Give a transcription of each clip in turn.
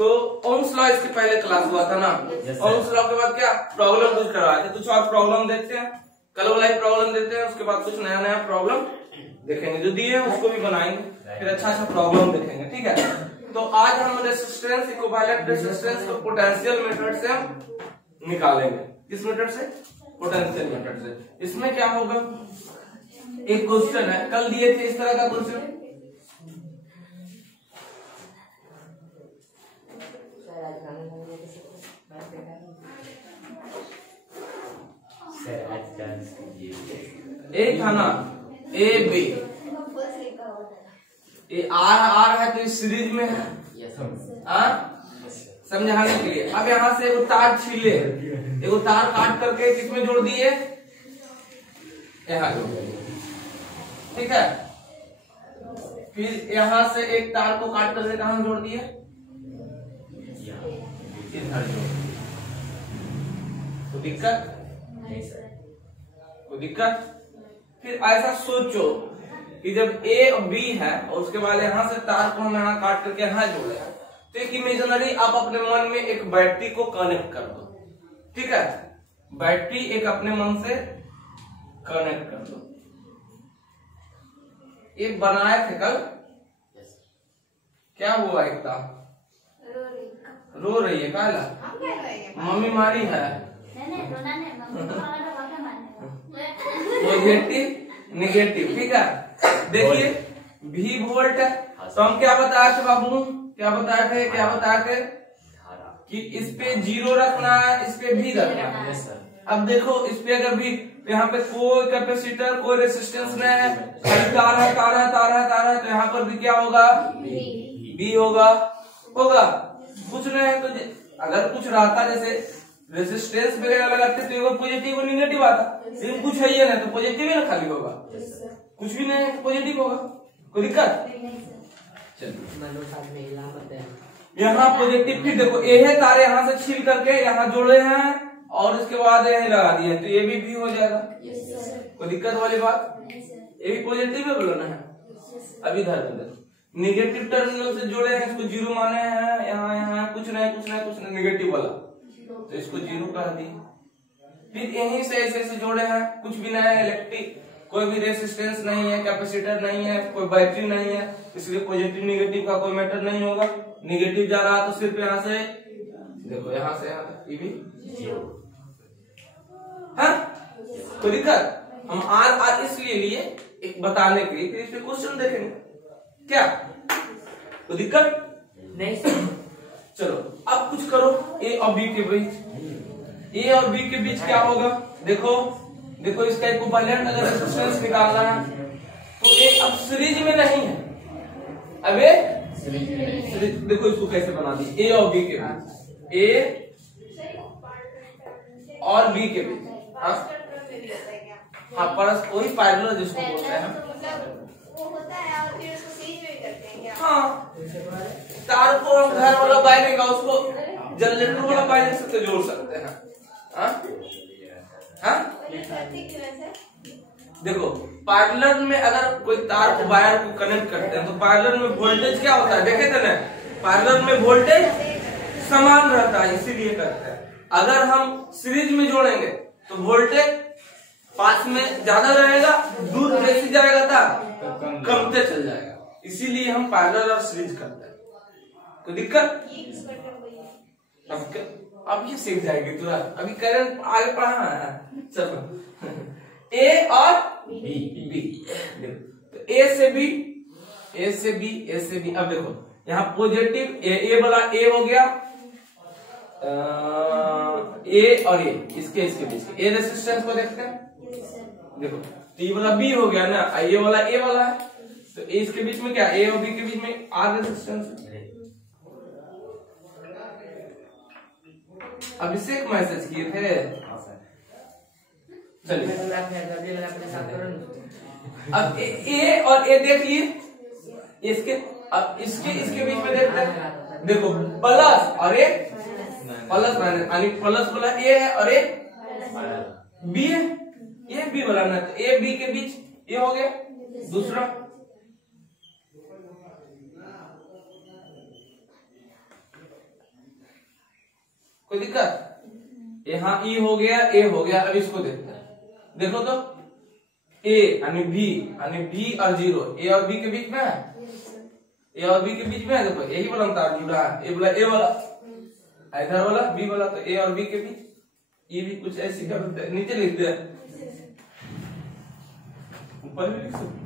तो Ohm's law इसके पहले क्लास हुआ था ना। ओम्स लॉ के बाद क्या प्रॉब्लम कुछ करवाए थे, कुछ और प्रॉब्लम देखते हैं, कल वाला ही प्रॉब्लम देते हैं, उसके बाद कुछ नया नया प्रॉब्लम देखेंगे, जो दिए हैं उसको भी बनाएंगे, फिर अच्छा प्रॉब्लम देखेंगे, ठीक है। तो आज हम रेसिस्टेंस, इक्विवेलेंट रेसिस्टेंस को पोटेंशियल मेथड से हम निकालेंगे। किस मेथड से? पोटेंशियल मेथड से। इसमें क्या होगा, एक क्वेश्चन है, कल दिए थे इस तरह का क्वेश्चन, एक था ना ए बी, ये आर है तो इस सीरीज में है, समझाने के लिए। अब यहाँ से एगो तार छीले, एगो तार काट करके किसमें जोड़ दिए, यहाँ जोड़ दिए, ठीक है। फिर यहाँ से एक तार को काट करके कहाँ जोड़ दिए, इधर जोड़ दिए। कोई दिक्कत? कोई दिक्कत? फिर ऐसा सोचो कि जब ए और बी है और उसके बाद यहाँ से तार को हम यहाँ काट करके यहाँ जोड़े, तो एक इमेजिनरी आप अपने मन में एक बैटरी को कनेक्ट कर दो, ठीक है। बैटरी एक अपने मन से कनेक्ट कर दो। एक बनाए थे कल, क्या हुआ, एकता रो रही है, काला मम्मी मारी है, पॉजिटिव निगेटिव, ठीक है। देखिए भी वोल्ट है, तो हम क्या बताए थे बाबू, क्या बताए थे कि इस पे 0 रखना है, इस पे भी रखना है। अब देखो इस पे अगर भी, तो यहाँ पे कोई कैपेसिटर कोई रेसिस्टेंस नहीं है, तार है, तो यहाँ पर भी क्या होगा, बी होगा कुछ नहीं है। तो अगर कुछ रहता, जैसे रेसिस्टेंस वगैरह लगाते तो पॉजिटिव और निगेटिव आता, लेकिन कुछ है ये नहीं, तो पॉजिटिव ही ना खाली होगा, कुछ भी नहीं है तो पॉजिटिव होगा। कोई दिक्कत? यहाँ पॉजिटिव, फिर देखो ए है तार, यहाँ से छील करके यहाँ जोड़े हैं और उसके बाद यही लगा दिए, तो ये भी हो जाएगा। कोई दिक्कत वाली बात? ये भी पॉजिटिव है, बोलो ना। अभी इधर निगेटिव टर्मिनल से जोड़े हैं, इसको 0 माने हैं, यहाँ कुछ नहीं निगेटिव वाला, तो इसको 0 कर दिए। फिर यहीं से ऐसे जोड़े हैं, कुछ भी नहीं है, इलेक्ट्रिक कोई भी रेसिस्टेंस नहीं है, कैपेसिटर नहीं है, कोई बैटरी नहीं है, इसलिए पॉजिटिव निगेटिव का कोई मैटर नहीं होगा। निगेटिव जा रहा तो सिर्फ यहाँ से देखो, यहाँ से यहाँ तक, ये भी 0 है। कोई दिक्कत? हम आर इसलिए लिए एक बताने के लिए, फिर इस पे क्वेश्चन देखेंगे, क्या कोई दिक्कत नहीं? चलो अब कुछ करो, ए और बी के बीच, क्या होगा, देखो इसका इक्विवेलेंट अगर रेजिस्टेंस निकालना है तो ए अब सीरीज में नहीं है, अब देखो इसको कैसे बना दी, ए और बी के बीच, ए और बी के बीच, हाँ परस, वही पैरेलल जिसको बोलते हैं, हाँ। तार को हम घर वाला वायरिंग का, उसको जनरेटर वाला वायरिंग से जोड़ सकते हैं, हाँ। देखो पैरेलल में अगर कोई तार को वायर को कनेक्ट करते हैं तो पैरेलल में वोल्टेज क्या होता है, देखे थे ना, पैरेलल में वोल्टेज समान रहता है, इसीलिए करते हैं। अगर हम सीरीज में जोड़ेंगे तो वोल्टेज पास में ज्यादा रहेगा, दूर कैसे जाएगा था, कमते चल जाएगा, इसीलिए हम पैरेलल और सीरीज करते हैं। कोई दिक्कत? अब ये सीख जाएगी तुरंत, अभी करंट आगे पढ़ाना है। चलो ए और बी, तो ए से बी, अब देखो यहाँ पॉजिटिव ए वाला ए हो गया, ए और ए इसके बीच ए रेसिस्टेंस को देखते हैं, देखो तो ये वाला बी हो गया ना, ये वाला ए वाला है, तो ए इसके बीच में क्या, ए और बी के बीच में आर रेसिस्टेंस है। अभिषेक मैसेज किए थे, चलिए अब ए और ए देख लिए, अब इसके बीच में देखते हैं, देखो प्लस और ए, प्लस माइनस, प्लस वाला ए है और ए बी है, ये बी वाला ना, तो ए बी के बीच ये हो गया दूसरा। कोई दिक्कत? यहाँ ई हो गया, ए हो गया। अब इसको देखते हैं, देखो तो ए यानी भी और जीरो, ए और बी के बीच में है, ए और बी के बीच में है। देखो यही वाला तार जुड़ा है, ए वाला, ए वाला इधर वाला, बी वाला, तो ए और बी के बीच ये भी कुछ ऐसी करते हैं। नीचे लिखते हैं, ऊपर भी लिख सकते,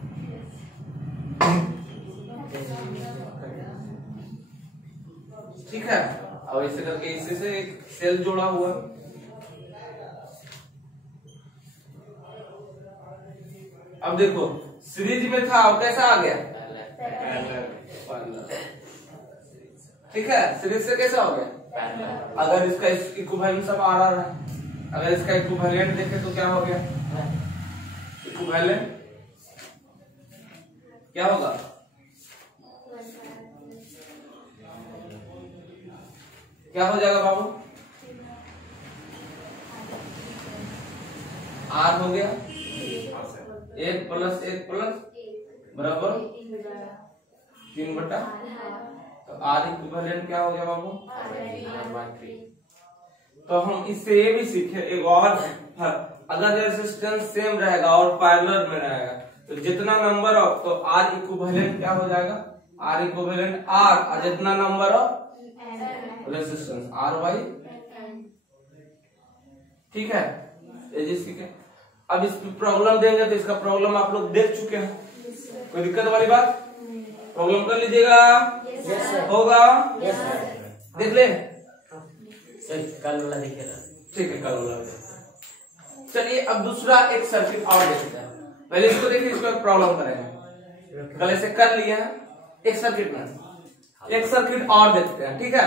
ठीक है। अब ऐसे करके इसी से एक सेल जोड़ा हुआ। अब देखो सीरीज में था, अब कैसा आ गया? ठीक है, सीरीज से कैसा हो गया? अगर इसका इक्विवेलेंट सब आ रहा है, अगर इसका इक्विवेलेंट देखे तो क्या हो गया? इक्विवेलेंट क्या होगा? क्या हो जाएगा बाबू? आर हो गया 1 + 1 + बराबर 3/। तो आर इक्विवेलेंट क्या हो गया बाबू? R/3। तो हम इससे ये भी सीखे एक और, अगर रेजिस्टेंस सेम रहेगा और पैरेलल में रहेगा तो जितना नंबर ऑफ, तो आर इक्विवेलेंट क्या हो जाएगा? आर इक्विवेलेंट आर, और जितना नंबर ऑफ रेजिस्टेंस R/, ठीक है, ये जिसकी क्या। अब इस प्रॉब्लम देंगे तो इसका प्रॉब्लम आप लोग देख चुके हैं, कोई दिक्कत वाली बात? प्रॉब्लम कर लीजिएगा, होगा, देख ले, कल वाला देखिएगा, ठीक है, कल वाला। चलिए अब दूसरा एक सर्किट और देखते हैं। पहले इसको देखिए, इसको एक प्रॉब्लम करेंगे। कल ऐसे कर लिया है, एक सर्किट में एक सर्किट और देखते हैं, ठीक है,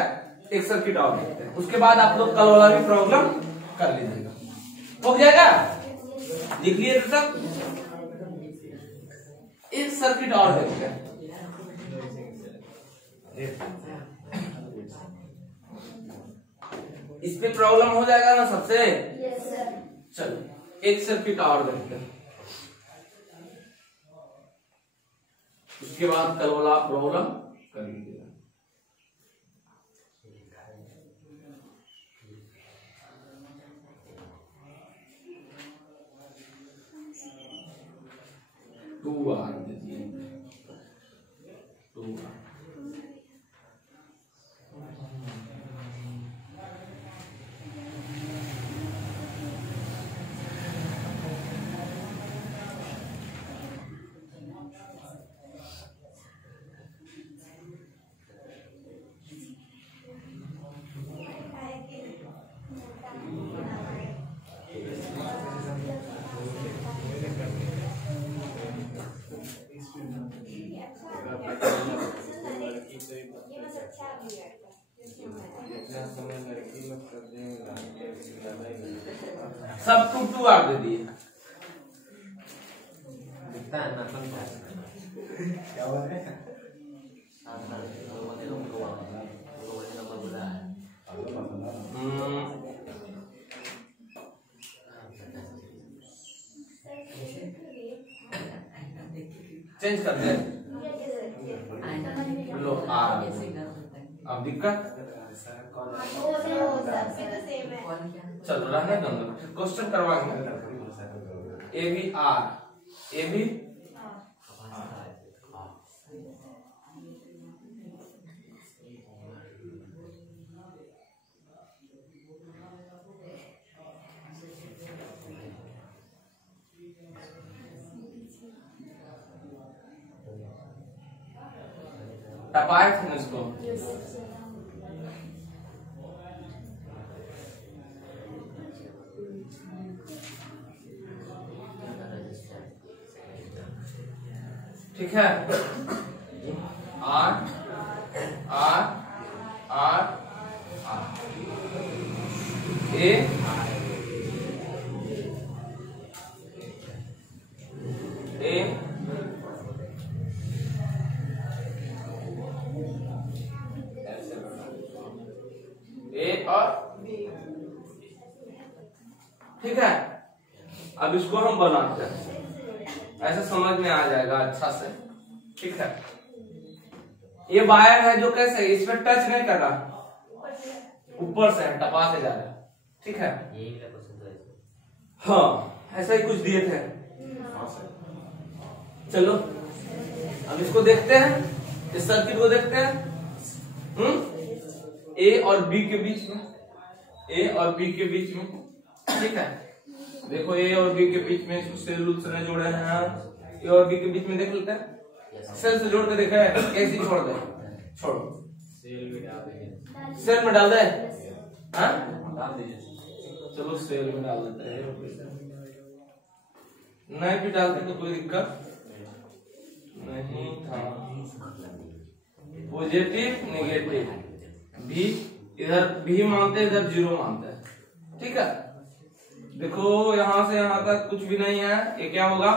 एक सर्किट और देखते हैं। उसके बाद आप लोग कल वाला भी प्रॉब्लम कर लीजिएगा, हो जाएगा। लिख लिए सब, एक सर्किट और देखते हैं। इस पे प्रॉब्लम हो जाएगा ना सबसे? चलो एक सर्किट और देखते हैं, उसके बाद कल वाला प्रॉब्लम कर लीजिएगा। सब 2 आर दे दिए, क्या हुआ है? चेंज कर दे लो आर। अब दिक्कत चलो रहने दो, क्वेश्चन करवाएंगे। A B R, A B टपाए थे इसको, ठीक है। R R R R A A A और ठीक है। अब इसको हम बनाते हैं, ऐसा समझ में आ जाएगा अच्छा से, ठीक है। ये वायर है जो कैसे इस पर टच नहीं कर रहा, ऊपर से है, टपा से जा रहा है, ठीक है। यही मेरा क्वेश्चन था इसमें। हाँ ऐसा ही कुछ दिए थे। चलो अब इसको देखते हैं, इस सर्किट को देखते हैं। ए और बी के बीच में, ए और बी के बीच में, ठीक है। देखो ए और बी के बीच में सेल लूप से जोड़े हैं, ए और बी के बीच में देख लेते हैं। सेल से जोड़ के देखा है कैसे छोड़ दे, छोड़ो सेल में डाल देंगे, सेल में डाल दे, हाँ डाल दीजिए। चलो सेल में डाल देते हैं, नहीं भी डालते तो कोई दिक्कत नहीं था। पॉजिटिव नेगेटिव भी, इधर भी मानते हैं इधर जीरो मानते हैं, ठीक है। देखो यहां से यहां तक कुछ भी नहीं है, ये क्या होगा,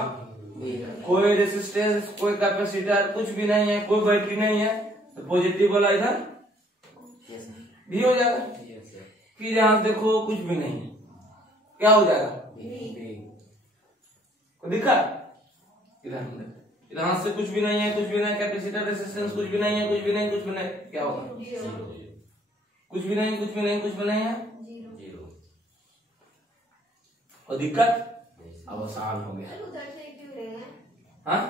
कोई रेसिस्टेंस कोई कैपेसिटर कुछ भी नहीं है, कोई बैटरी नहीं है, तो पॉजिटिव वाला इधर भी हो जाएगा। फिर यहां देखो कुछ भी नहीं है, क्या हो जाएगा, दिखा इधर यहां से कुछ भी नहीं है, कुछ भी नहीं, कैपेसिटर रेसिस्टेंस कुछ भी नहीं है, कुछ भी नहीं, कुछ भी नहीं, क्या होगा, कुछ भी नहीं, कुछ भी नहीं, कुछ भी नहीं है, और दिक्कत अब आसान हो गया। हाँ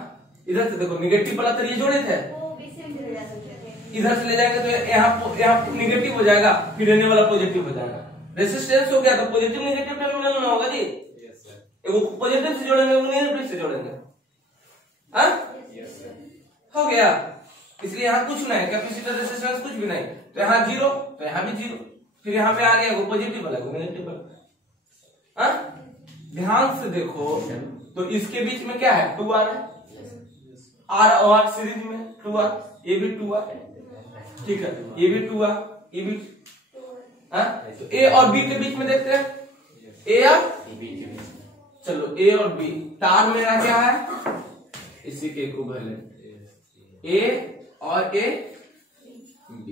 इधर से देखो निगेटिव वाला तो ये जोड़े थे, इधर से ले जाएंगे तो यहाँ निगेटिव हो जाएगा, फिर रहने वाला पॉजिटिव हो जाएगा। रेसिस्टेंस हो गया तो पॉजिटिव नेगेटिव टर्मिनल में होगा जी, एगो पॉजिटिव से जोड़ेंगे, एगो नेगेटिव से जोड़ेंगे, हाँ हो गया। इसलिए यहाँ कुछ नहीं, कैपेसिटर रेसिस्टेंस कुछ भी नहीं, तो यहाँ जीरो, तो यहाँ भी जीरो, फिर यहाँ पे आ गया एगो पॉजिटिव वाला, एगो नेगेटिव वाला। हाँ ध्यान से देखो तो इसके बीच में क्या है, 2R है, R और सीरीज में 2R, ये भी 2R, ठीक है, ये भी 2R, ये भी, हाँ तो A और B के बीच में देखते हैं, A और चलो A और B, तार मेरा क्या है, इसी के इक्विवेलेंट A और A B,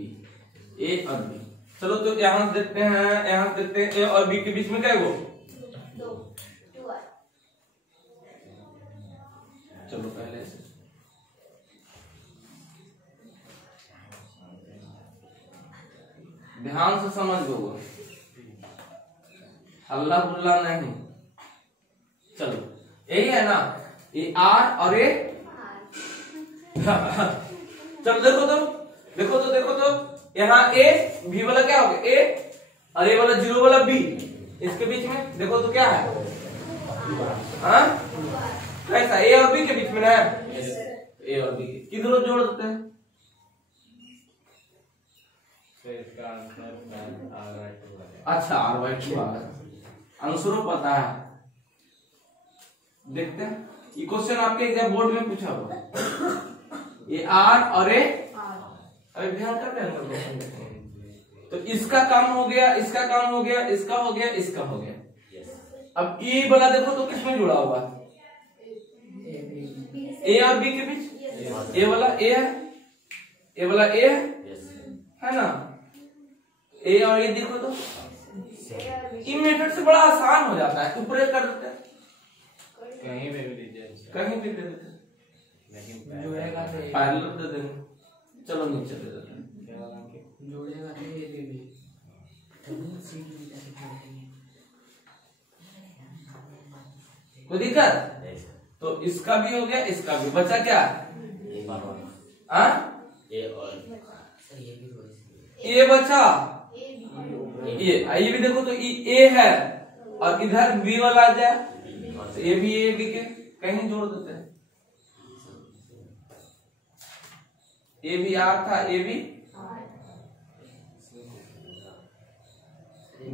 A और B। चलो तो यहां देखते हैं, यहां देखते हैं A और B के बीच में क्या है वो, चलो पहले से ध्यान से समझ लो, हल्ला बुल्ला नहीं। चलो यही है ना, ये R और A, चलो देखो तो यहाँ A B वाला क्या हो गया, A और A वाला जीरो वाला B, इसके बीच में देखो तो क्या है, हाँ कैसा, A और B के बीच में ना, A और B किधर जोड़ देते हैं, अच्छा R/2 आ गया, आंसरों पता है। देखते हैं ये क्वेश्चन आपके एग्जाम बोर्ड में पूछा होगा, ये R और A, अरे ध्यान कर रहे हैं, तो इसका काम हो गया, इसका काम हो गया, इसका हो गया, इसका हो गया। अब E वाला देखो तो किसमें जुड़ा हुआ, A और B के बीच, A वाला A है, A वाला A है ना, A और ये देखो तो इन मेथड से बड़ा आसान हो जाता है, ऊपर कर देते हैं, कहीं पे भी लीजिए, कहीं भी दे देते हैं, लेकिन जोड़ेगा तो पैरेलल दे देंगे, चलो नीचे दे देते हैं, जोड़ेगा तो ये दे दे, कोई दिक्कत, तो इसका भी हो गया, इसका भी बचा क्या, हाँ ये बचा, ये भी देखो तो ए है और इधर बी वाला आ जाए, तो ये भी ए बी के कहीं जोड़ देते हैं, ए भी आर था, ए भी,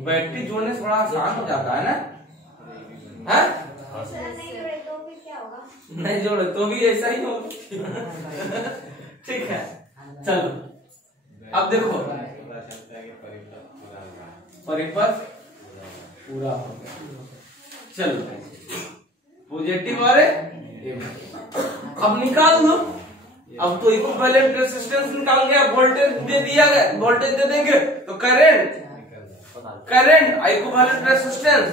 बैटरी जोड़ने से बड़ा आसान हो जाता है ना, हाँ नहीं जोड़े तो भी ऐसा ही होगा, ठीक है। चलो अब देखो परिपथ पूरा हो गया, चलो पॉजिटिव और अब निकाल दो, अब तो इक्विवेलेंट रेजिस्टेंस निकाल गया, वोल्टेज दे दिया गया, वोल्टेज दे देंगे तो करंट इक्विवेलेंट रेजिस्टेंस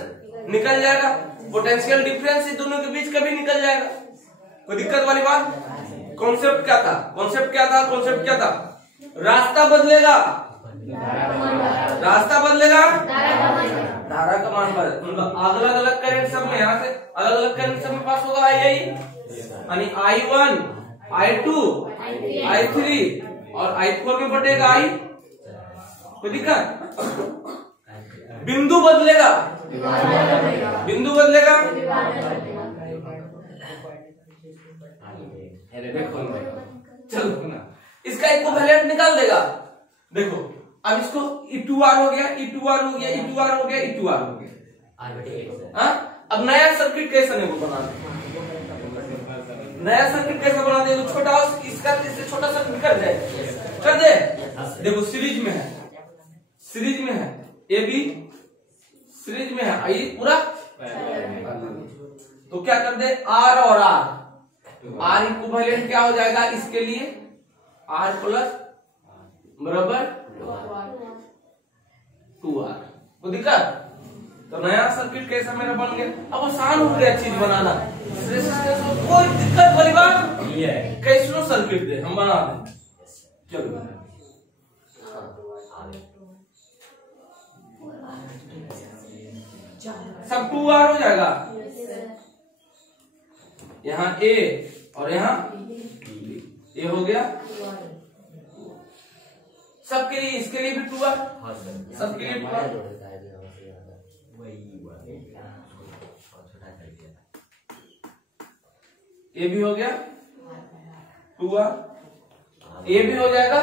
निकल जाएगा, पोटेंशियल डिफरेंस इन दोनों के बीच का भी निकल जाएगा, कोई दिक्कत वाली बात। कॉन्सेप्ट क्या था, रास्ता बदलेगा, रास्ता बदलेगा, धारा का मान बदल, मतलब अलग अलग करंट सब में, यहाँ से अलग अलग करंट सब में पास होगा आई, यानी I1, I2, I3 और I4 में बटेगा आई। कोई दिक्कत? बिंदु बदलेगा, बिंदु बदलेगा, चलो ना इसका इक्विवेलेंट निकाल देगा। देखो अब इसको E2R हो गया, E2R हो गया, E2R हो गया, E2R हो गया। हाँ अब नया सर्किट कैसे बनाना, नया सर्किट कैसे बना दे? छोटा इसका इससे छोटा सर्किट कर दे, कर दे। देखो सीरीज में है, सीरीज में है, ए बी सीरीज में है, ये पूरा तो क्या कर दे आर और आर, आर इक्विवेलेंट क्या हो जाएगा इसके लिए आर प्लस बराबर 2R। तो दिक्कत? तो नया सर्किट कैसा मेरा बन गया, अब आसान हो गया चीज बनाना, रेजिस्टेंस में कोई दिक्कत वाली बात नहीं है। कैसनो सर्किट दे हम बना दें, चलो सब 2R हो जाएगा, यहाँ A और यहाँ ये हो गया सबके लिए, इसके लिए भी 2R, सबके लिए 2R। ये भी हो गया 2R, ये भी हो जाएगा,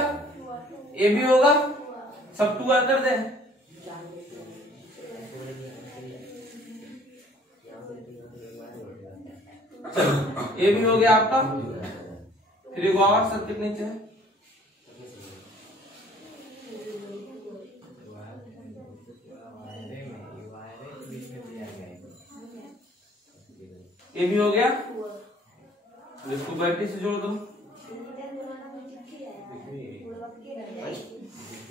ये भी होगा, सब 2R कर दे। ये भी हो गया आपका, फिर एक और सर्किट नीचे है, ये भी हो गया, इसको बैटरी से जोड़ दो।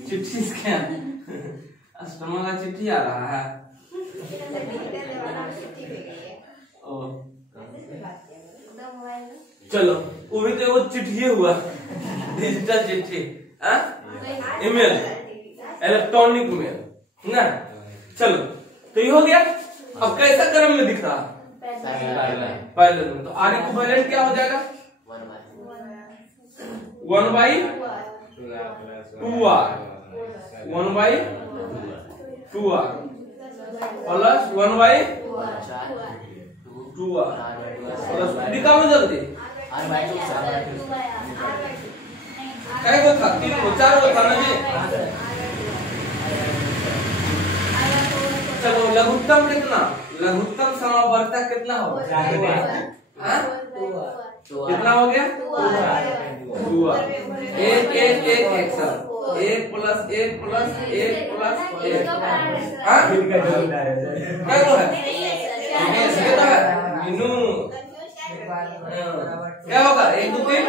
चिट्ठी क्या कस्टमर का चिट्ठी आ रहा है। चलो वो भी तो चिट्ठी हुआ, डिजिटल चिट्ठी, ईमेल, इलेक्ट्रॉनिक मेल ना। चलो तो ये हो गया। अब कैसा क्रम में दिख रहा पहले में, तो आर इक्विवेलेंट क्या हो जाएगा 1/2R, 1/2R plus 1/2R plus निकालो जल्दी। क्या को था, 3 को 4 को था ना जी। चलो लघुत्तम कितना, लघुत्तम समावर्तक कितना होगा, कितना हो गया 2R, 1 1 1 action, 1 plus 1 plus 1 plus 1, क्या है मीनू, क्या होगा 1 2 3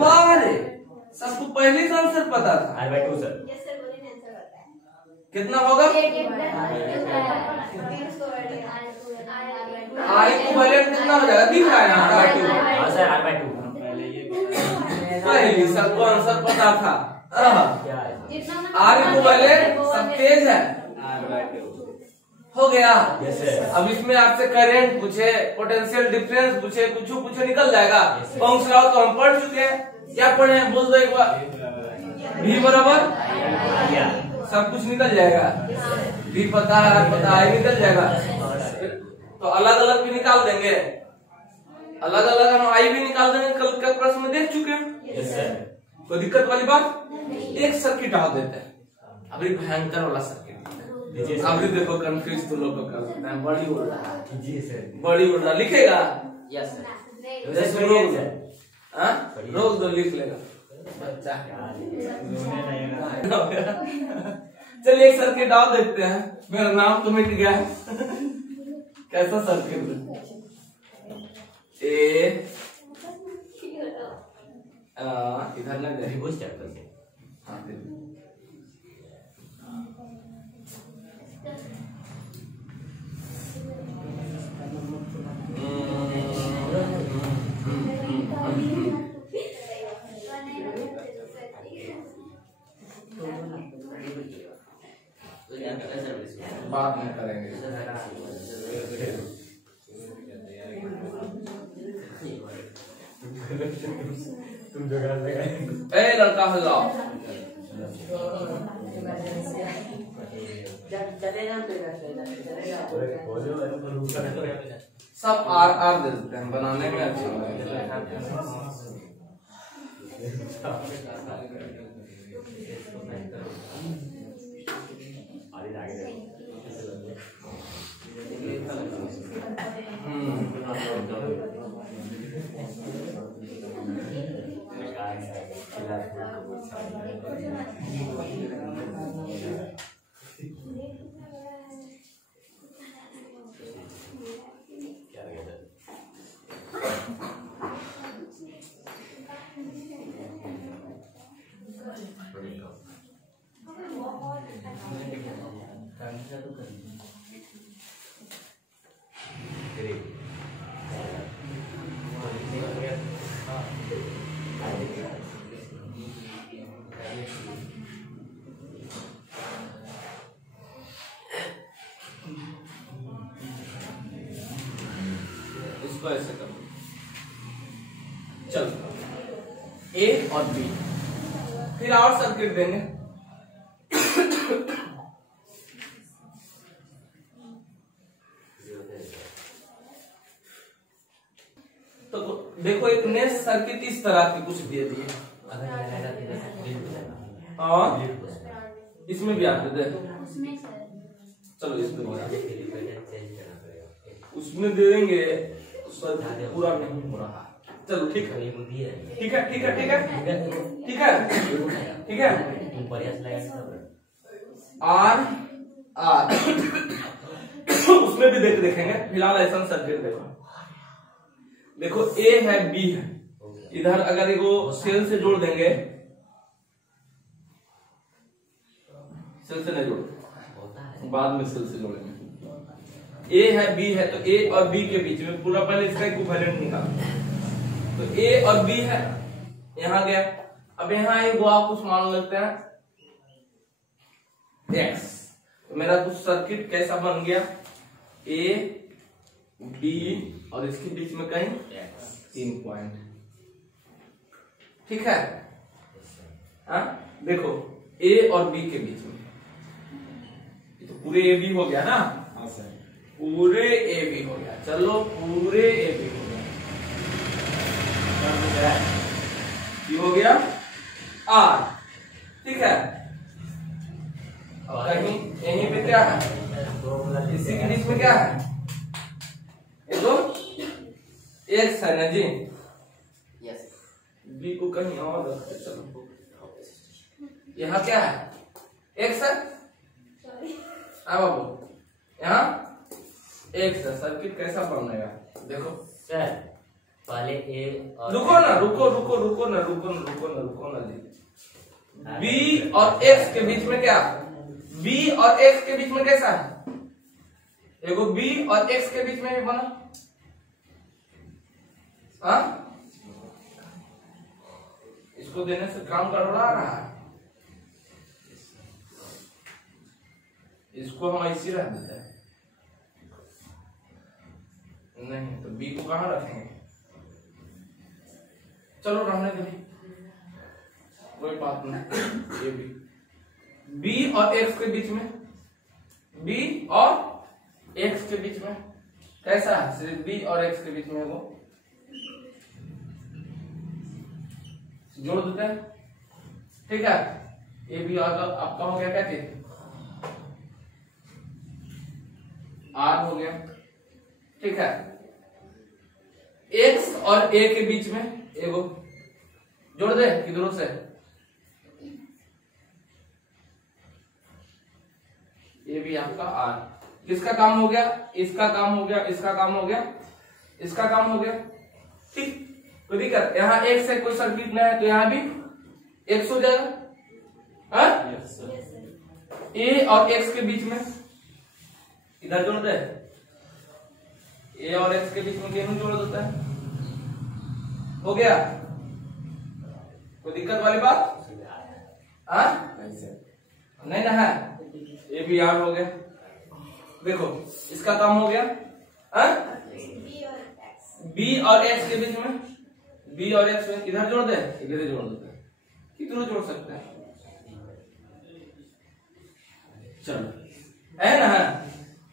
4। सबको पहले से आंसर पता था, R/2 सर कितना होगा, आर इक्विवेलेंट कितना हो जाएगा दिख रहा है यहाँ R/2, पहले सबको आंसर पता था। आर इक्विवेलेंट सब तेज है, हो गया। अब इसमें आपसे करंट पूछे, पोटेंशियल डिफरेंस पूछे, कुछ निकल जाएगा। ओम्स लॉ तो हम पढ़ चुके हैं, क्या पढ़े हैं बोल दो एक बार, V बराबर सब कुछ निकल जाएगा, V पता है निकल जाएगा। तो अलग अलग भी निकाल देंगे, अलग अलग हम आई भी निकाल देंगे, कल का प्रश्न में देख चुके हैं। कोई दिक्कत वाली बात, एक सर्किट आ देते हैं, अभी भयंकर वाला सर्किट। अभी देखो कंफ्यूज तो लोग करते हैं, बड़ी उड़ रहा है जी सर, बड़ी उड़ रहा लिखेगा, यस सर, रोक दो लिख लेगा बच्चा। चलिए एक सर्किट और देखते हैं, मेरा नाम तो मिट गया है। कैसा सर्किट, इधर लग गया, बाद में करेंगे। तुम जो कर देगा ए लड़का हो जाओ। सब आर आर दे देते हैं, बनाने में अच्छा लगेगा। इसको ऐसे कर दो। चलो ए और बी, फिर और सर्किट देंगे। तो देखो एक नए सर्किट इस तरह के कुछ दे दिए, और इसमें भी आप दे दे। चलो इसमें उसमें दे देंगे, पूरा नहीं हो रहा। चलो ठीक है ठीक है ठीक है ठीक है ठीक है ठीक है। आर आर उसमें भी देखेंगे। फिलहाल ऐसा सर्किट देखो, देखो ए है बी है, इधर अगर एगो सेल से जोड़ देंगे, सेल से नहीं जोड़, बाद में सेल से जोड़ेंगे। ए है बी है, तो ए और बी के बीच में पूरा पहले इसका इक्विवेलेंट निकालो। तो ए और बी है, यहां गया। अब यहाँ एक आप कुछ मान लेते हैं एक्स, तो मेरा कुछ सर्किट कैसा बन गया, ए बी और इसके बीच में कहीं एक्स, 3 पॉइंट। ठीक है, हाँ देखो ए और बी के बीच में, तो पूरे ए बी हो गया ना, पूरे ए बी हो गया। चलो पूरे ए बी हो गया, ये हो गया आर। ठीक है, अब कहीं यहीं पे क्या है, इसी के बीच में क्या है, ये तो एक्स है ना जी। यस, बी को कहीं और रखते। चलो यहाँ क्या है, एक्स है। हाँ बाबू, यहाँ एक्स है। सर्किट कैसा बनेगा देखो सर, पहले ए और रुको ना रुको रुको रुको ना रुको ना रुको ना रुको ना जी। बी और एक्स के बीच में क्या, बी और एक्स के बीच में कैसा है, एगो बी और एक्स के बीच में भी बना। हाँ, इसको देने से काम गड़बड़ा रहा है, इसको हम ऐसे रख देते हैं। नहीं तो बी को कहां रखेंगे, चलो रहने दीजिए, कोई बात नहीं। ये बी और एक्स के बीच में, बी और एक्स के बीच में कैसा है, सिर्फ बी और एक्स के बीच में वो जोड़ देते हैं। ठीक है, ये भी और आपका हो गया क्या चीज, आर हो गया। ठीक है, एक्स और ए के बीच में एगो जोड़ दे किधरों से, ये भी आपका आर। किसका काम हो गया, इसका काम हो गया, इसका काम हो गया, इसका काम हो गया। ठीक, कोई दिक्कत, यहाँ एक्स से कोई सर्किट नहीं है, तो यहाँ भी एक्स हो जाएगा। ए और एक्स के बीच में इधर जोड़ दे, ए और एक्स के बीच में गेहूं जोड़ देता है, हो गया। कोई दिक्कत वाली बात, हाँ नहीं ना है। ये भी याद हो गया। देखो इसका काम हो गया। बी और एक्स के बीच में, बी और एक्स में इधर जोड़ दे, इधर जोड़ देते हैं, कितना जोड़ सकते हैं? चलो है ना,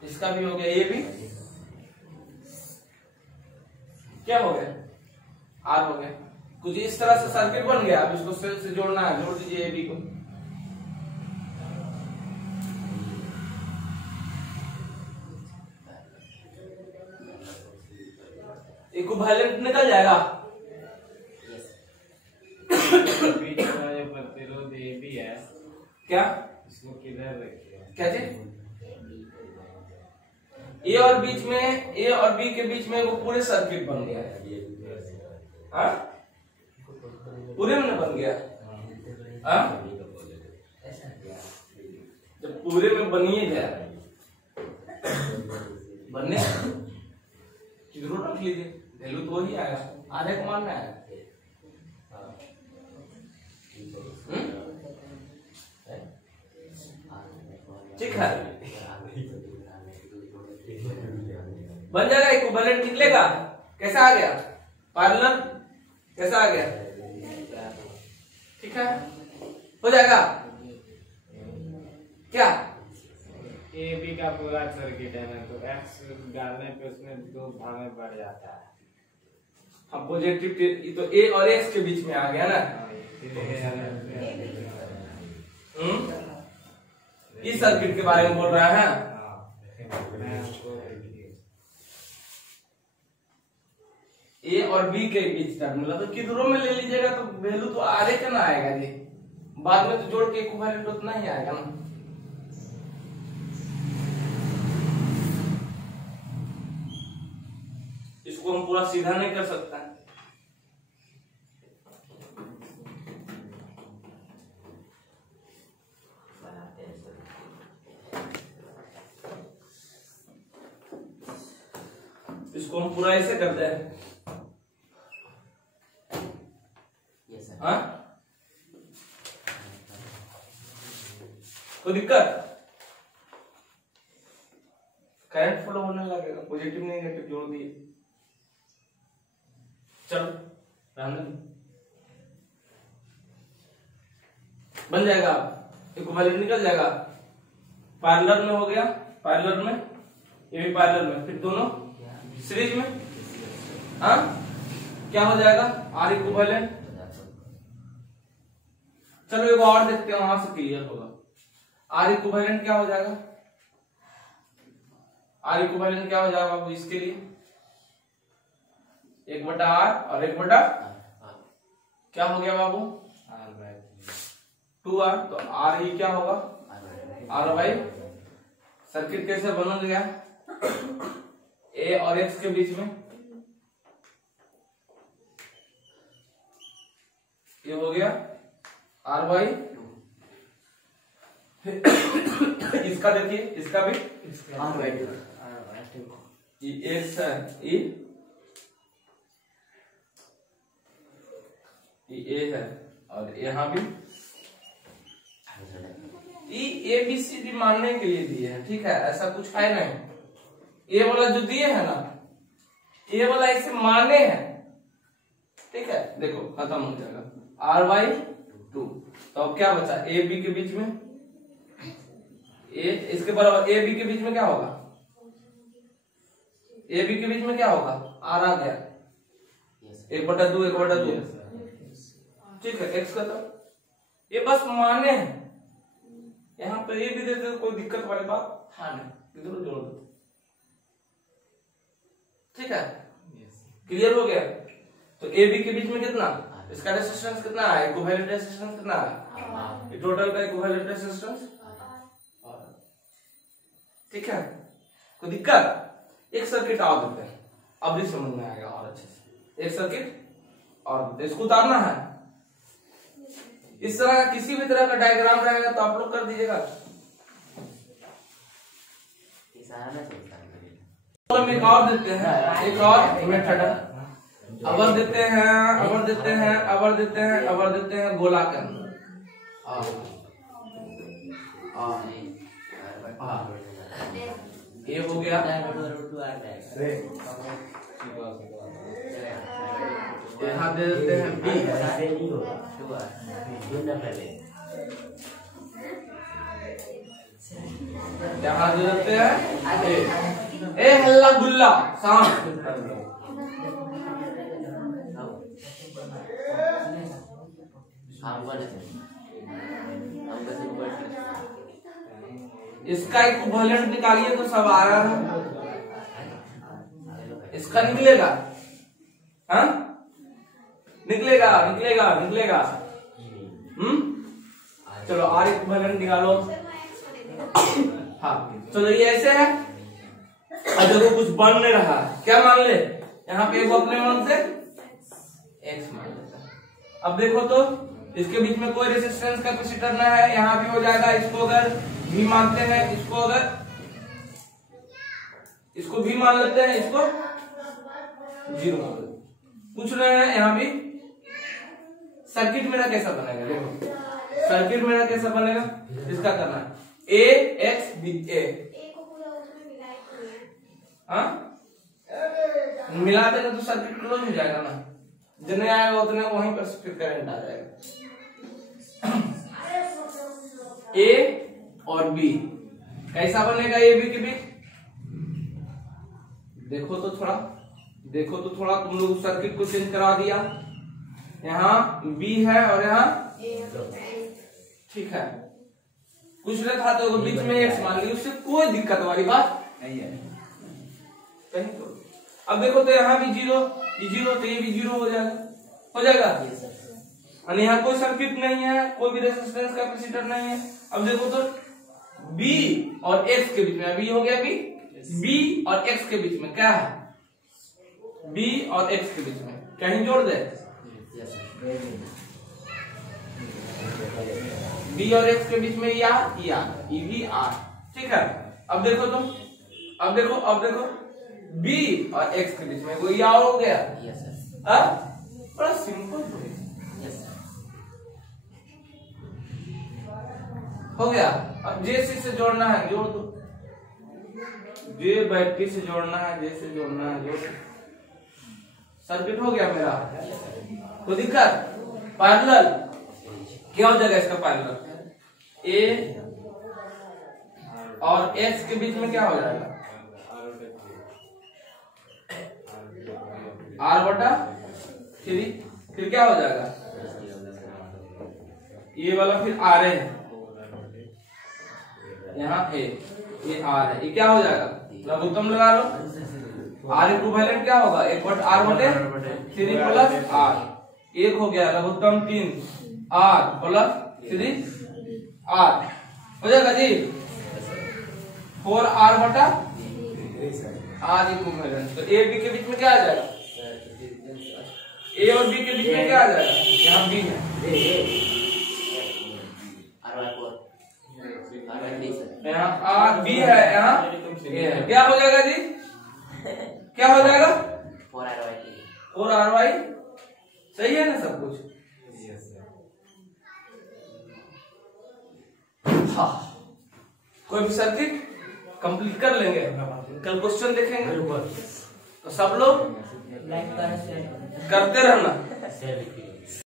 इसका भी हो गया, ये भी क्या हो गया, आर हो गया। कुछ इस तरह से सर्किट बन गया। अब इसको सेल से जोड़ना है, जोड़ दीजिए ए बी को। इक्विवेलेंट निकल जाएगा। बीच में जो प्रतिरोध ए भी है, क्या इसको किधर रखिए? क्या चीज? ए और बीच में, ए और बी के बीच में वो पूरे सर्किट बन गया है। पूरे में बन गया। जब पूरे में बनिए गया बनने किधर रख लीजिए, वैल्यू तो वही आएगा, आधे को मानना है। ठीक है, बन जाएगा। इक्विवेलेंट निकलेगा। कैसा आ गया? पैरेलल कैसा आ गया? ठीक है, हो जाएगा क्या? ए बी का पूरा सर्किट है ना, तो एक्स डालने पे उसमें दो भाग में बढ़ जाता है। हम पॉजिटिव तो ए और एक्स के बीच में आ गया ना। इस सर्किट के बारे में बोल रहा है। ए और बी के बीच टर्मिनल तो किधरों में ले लीजिएगा तो वैल्यू तो आधे का ना आएगा जी, बाद में तो जोड़ के इक्विवेलेंट उतना ही आएगा ना। इसको हम पूरा सीधा नहीं कर सकता। इसको हम पूरा ऐसे करते हैं। हाँ, कोई दिक्कत? करंट फ्लो होने लगेगा, पॉजिटिव नेगेटिव जोड़ दिए। चलो बन जाएगा, इक्विवेलेंट निकल जाएगा। पैरेलल में हो गया, पैरेलल में, ये भी पैरेलल में, फिर दोनों सीरीज में। हाँ, क्या हो जाएगा? Are equivalent. चलो एक और देखते हैं, वहां से क्लियर होगा। आर इक्विवेलेंट क्या हो जाएगा? आर इक्विवेलेंट क्या हो जाएगा बाबू इसके लिए? 1/R और 1/, क्या हो गया बाबू? R/2R। तो R ही क्या होगा? R/, सर्किट कैसे बन गया? ए और एक्स के बीच में ये हो गया R/2। इसका देखिए, इसका भी R/2। ये एक्स है, ये ए है, और यहाँ भी ए बी सी डी मानने के लिए दिए हैं। ठीक है, ऐसा कुछ है नहीं। ए वाला जो दिए है ना, ए वाला ऐसे माने हैं। ठीक है, देखो खत्म हो जाएगा R/2। तो अब क्या बचा? ए बी के बीच में, ए इसके बराबर ए बी के बीच में क्या होगा? ए बी के बीच में क्या होगा? R आ गया, 1/2 1/2। ठीक है, एक्स का तो ये बस माने हैं। यहाँ पे ये भी देते तो कोई दिक्कत वाली बात है नहीं, इधर जोड़ दो। ठीक है, क्लियर हो गया? तो ए बी के बीच में कितना, इसका रेजिस्टेंस कितना है? इक्विवेलेंट रेजिस्टेंस कितना है? ये टोटल का इक्विवेलेंट रेजिस्टेंस। ठीक है, कोई दिक्कत? एक सर्किट और देते हैं, अब भी समझ में आएगा और अच्छे से। एक सर्किट और इसको उतारना है। इस तरह का किसी भी तरह का डायग्राम रहेगा तो आप लोग कर दीजिएगा। एक और देते हैं, एक और मेथड अवर देते हैं, अवर देते हैं, अवर देते हैं, अवर देते हैं गोला के अंदर। ए हो गया, यहाँ दे देते हैं बी, यहाँ दे देते हैं ए हल्ला गुल्ला सांप, इसका इक्विवेलेंट निकालिए तो सब आ रहा है, इसका निकलेगा, हाँ निकलेगा निकलेगा निकलेगा। चलो आर इक्विवेलेंट निकालो। हाँ चलो ये ऐसे है, अगर वो कुछ बन नहीं रहा क्या मान ले, यहाँ पे वो अपने मन से एक्स मान लेता है। अब देखो तो इसके बीच में कोई रेजिस्टेंस कैपेसिटर ना है, यहाँ भी हो जाएगा। इसको अगर भी मानते हैं, इसको अगर इसको भी मान लेते हैं, इसको 0 मान लेते। पूछ रहे हैं यहाँ भी सर्किट मेरा कैसा बनेगा, देखो सर्किट मेरा कैसा बनेगा, इसका करना है ए एक्स बी ए, हाँ मिला देगा तो सर्किट क्लोज हो जाएगा ना, जितने आएगा उतने वहीं पर फिर करंट आ जाएगा। ए और बी कैसा बनेगा, ए बी के बीच देखो तो थोड़ा तुम लोग सर्किट को चेंज करा दिया, यहाँ बी है और यहाँ ठीक है, कुछ नहीं था तो बीच में एक्स मान लिया, उससे कोई दिक्कत वाली बात नहीं है कहीं तो। अब देखो तो यहाँ भी 0 तो ये भी 0 हो जाएगा और यहाँ कोई सर्किट नहीं है, कोई भी रेजिस्टेंस कैपेसिटर नहीं है। अब देखो तो B और X के बीच में, अभी हो गया B और X के बीच में क्या है, B और X के बीच में कहीं जोड़ दे, B और X के बीच में या EVR, ठीक है। अब देखो B और X के बीच में कोई या हो गया, बड़ा सिंपल हो गया। अब J से जोड़ना है, जोड़ दो, J बैटरी से जोड़ना है, J से जोड़ना है, जोड़, सर्किट हो गया मेरा। कोई दिक्कत, पैरेलल क्या हो जाएगा इसका, पैरेलल A और X के बीच में क्या हो जाएगा, R/3, फिर क्या हो जाएगा, ये वाला फिर R है, यहाँ A, ये R है, ये क्या हो जाएगा, लघुत्तम लगा लो, R इक्विवेलेंट क्या होगा, 1/R/3 प्लस R, 1 हो गया, लघुत्तम 3 R प्लस 3 R हो जाएगा जी, 4R/R इक्विवेलेंट। तो A B के बीच में क्या आ जाएगा, A और B के बीच में क्या आ जाएगा, यहाँ B है, यहाँ R B है, यहाँ A है, क्या हो जाएगा जी, क्या हो जाएगा 4RY, सही है ना सब कुछ। हाँ कोई भी सर्किट कंप्लीट कर लेंगे, कल क्वेश्चन देखेंगे, तो सब लोग करते रहना।